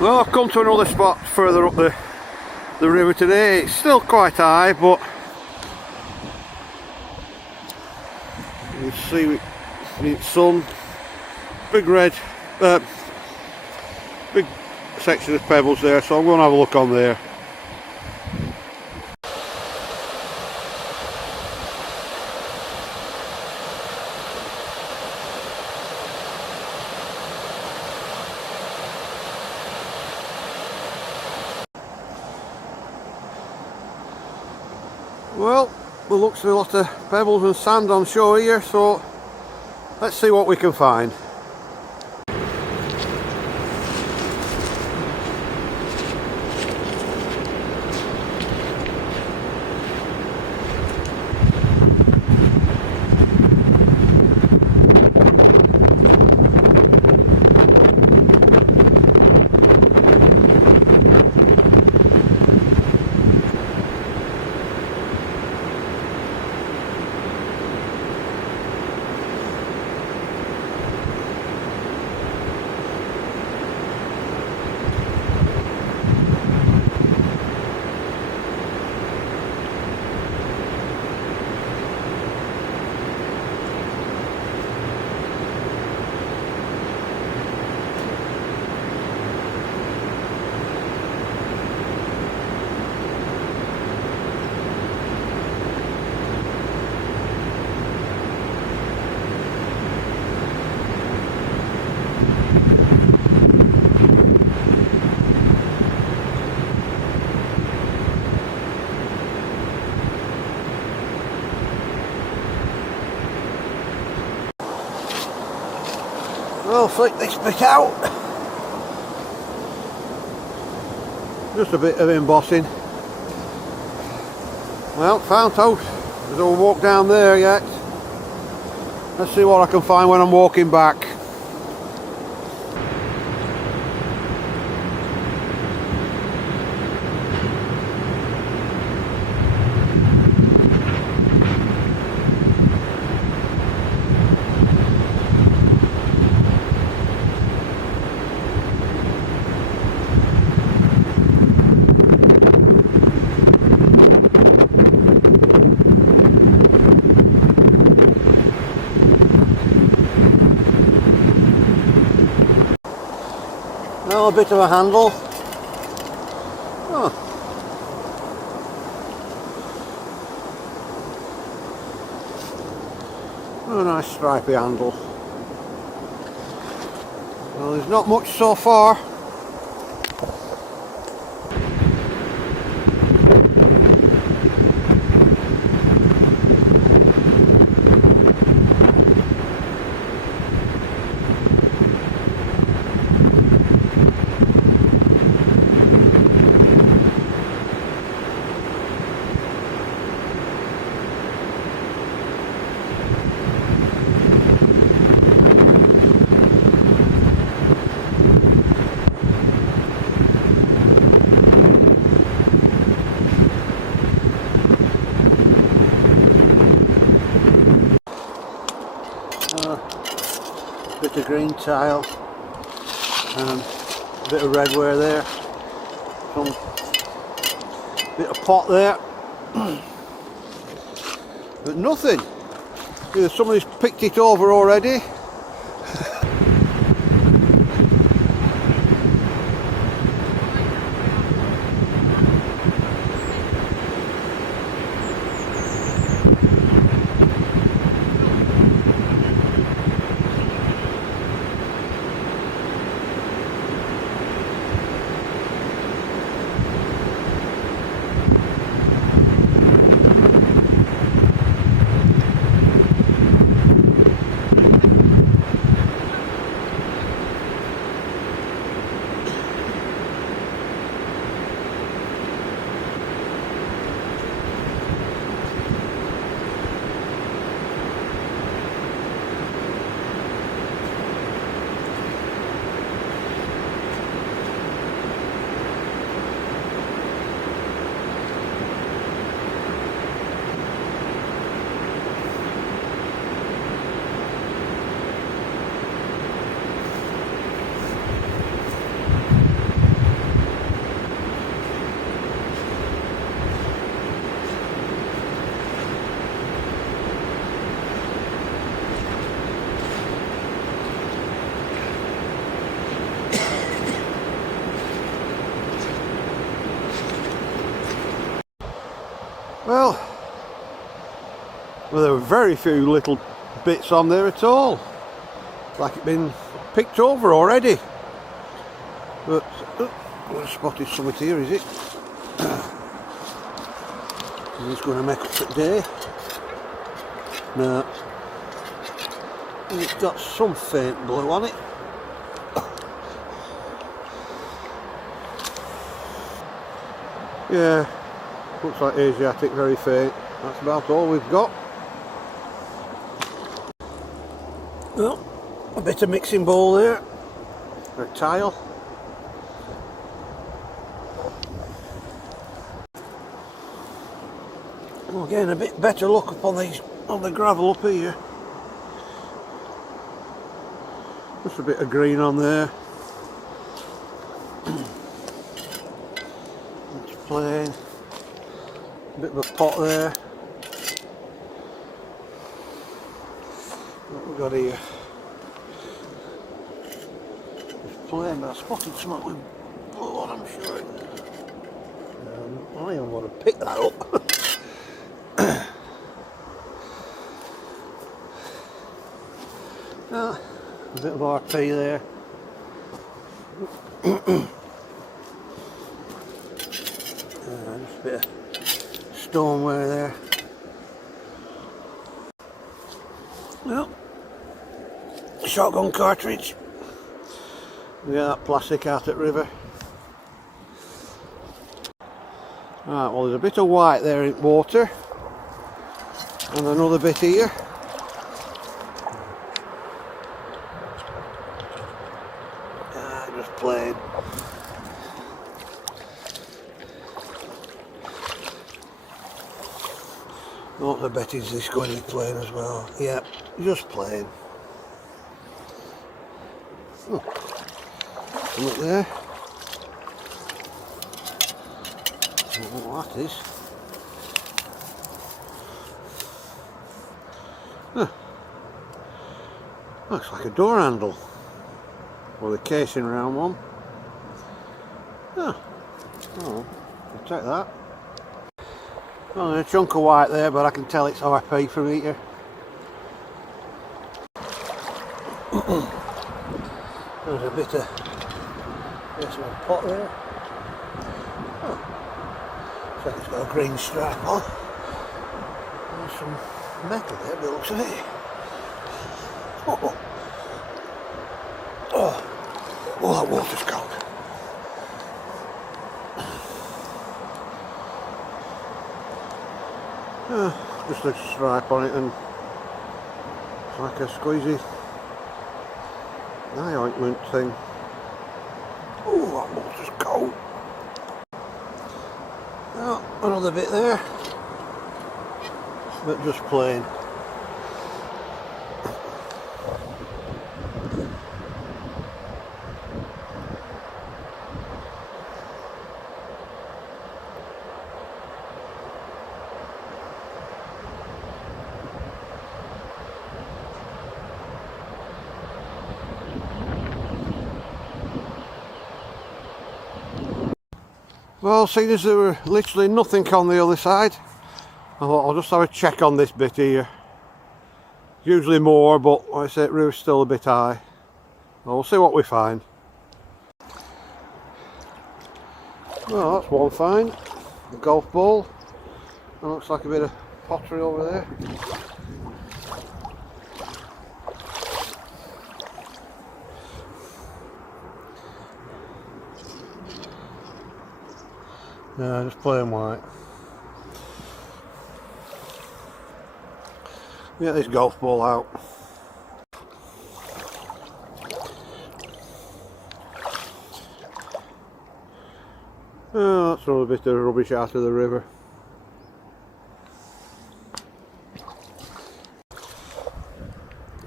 Well, I've come to another spot further up the river today. It's still quite high, but you can see it's sun, big section of pebbles there, so I'm going to have a look on there. Well, there looks a lot of pebbles and sand on shore here, so let's see what we can find. I'll flick this bit out. Just a bit of embossing. Well, found out. There's no walk down there yet. Let's see what I can find when I'm walking back. Now a bit of a handle. Oh. A nice stripy handle. Well, there's not much so far. Bit of green tile and a bit of redware there, some bit of pot there, but nothing. Either somebody's picked it over already. Well, there were very few little bits on there at all. Like it'd been picked over already. But I've spotted something here, is it? Is this going to make up for the day? No. It's got some faint blue on it. Yeah, looks like Asiatic, very faint. That's about all we've got. Well, a bit of mixing bowl there, a tile. We're getting a bit better look upon these, on the gravel up here. Just a bit of green on there. It's plain. A bit of a pot there. What we got here? It's plain, but I spotted something with blood, I'm sure. I don't want to pick that up. A bit of RP there. Just a bit of stoneware there. Well, shotgun cartridge. We get that plastic out at River. Right, well, there's a bit of white there in water, and another bit here. Just plain. What I bet is this going to be plain as well. Yeah, just plain. Look there. I don't know what that is. Looks like a door handle. Or the casing round one. Oh, I'll take that. Oh, there's a chunk of white there, but I can tell it's RP from here. There's a bit of pot there. Oh, looks like it's got a green stripe on. There's some metal there, by the looks of it. Oh, that water's cold. Just a stripe on it, and it's like a squeezy eye ointment thing. Oh, that water's cold. Oh, another bit there, but just plain. Well, seeing as there were literally nothing on the other side, I thought I'll just have a check on this bit here. Usually more, but like I say, it roof's still a bit high. We'll see what we find. Well, that's one find. The golf ball. That looks like a bit of pottery over there. No, just plain white. Get this golf ball out. Oh, that's another bit of rubbish out of the river.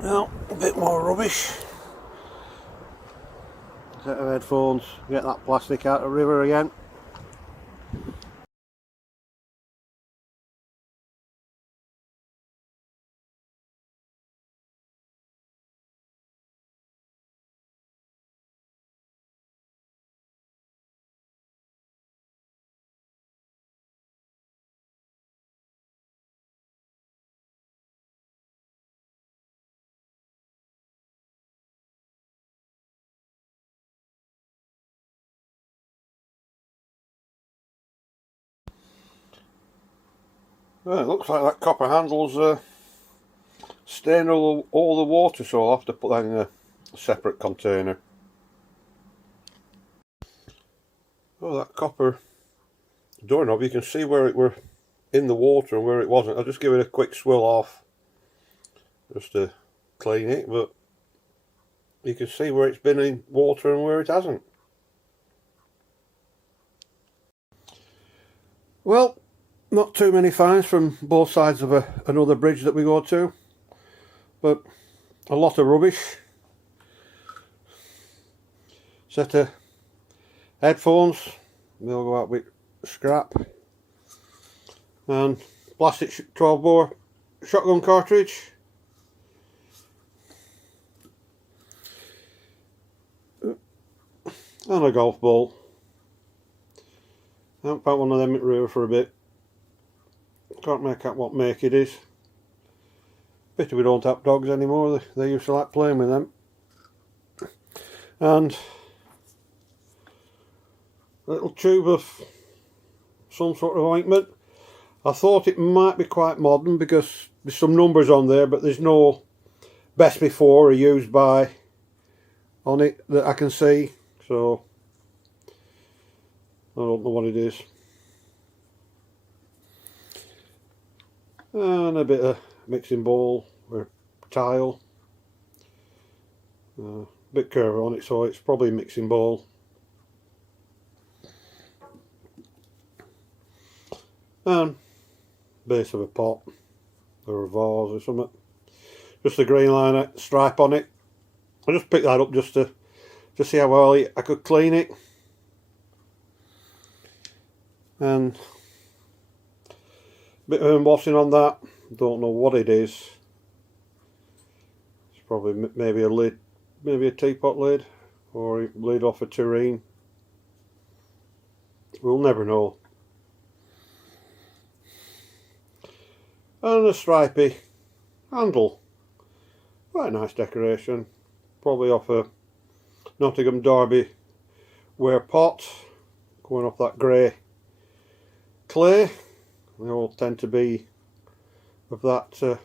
Well, a bit more rubbish. Set of headphones. Get that plastic out of the river again. Well, it looks like that copper handle's stained all the water, so I'll have to put that in a separate container. Oh, that copper doorknob, you can see where it were in the water and where it wasn't. I'll just give it a quick swill off just to clean it, but you can see where it's been in water and where it hasn't. Well, not too many finds from both sides of another bridge that we go to, but a lot of rubbish. Set of headphones, they'll go out with scrap, and plastic 12 bore shotgun cartridge, and a golf ball. I haven't found one of them at Ribble for a bit. Can't make out what make it is. Pity we don't have dogs anymore, they used to like playing with them. And a little tube of some sort of ointment. I thought it might be quite modern because there's some numbers on there, but there's no best before or used by on it that I can see, so I don't know what it is. And a bit of mixing bowl or tile. Bit curve on it, so it's probably a mixing bowl. And base of a pot or a vase or something. Just a green line stripe on it. I just picked that up just to see how well I could clean it. And a bit of embossing on that. Don't know what it is. It's probably maybe a lid, maybe a teapot lid, or a lid off a tureen. We'll never know. And a stripy handle. Quite a nice decoration. Probably off a Nottingham Derby ware pot. Going off that grey clay. They all tend to be of that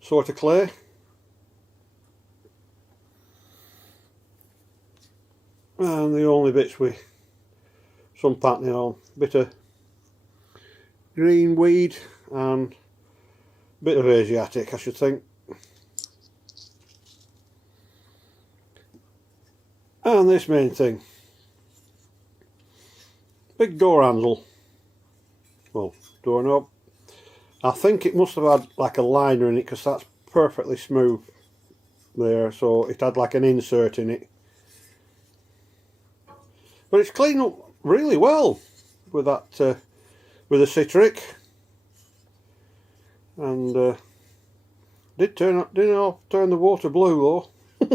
sort of clay. And the only bits with some patterning on, bit of green weed and a bit of Asiatic, I should think. And this main thing, big door handle, well, doorknob. I think it must have had like a liner in it because that's perfectly smooth there, so it had like an insert in it. But it's cleaned up really well with that, with a citric, and didn't turn the water blue though.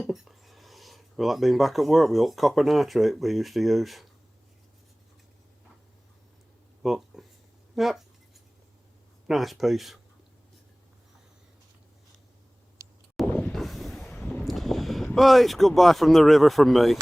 With that being back at work, we got copper nitrate we used to use. But yep, nice piece. Well, it's goodbye from the river from me.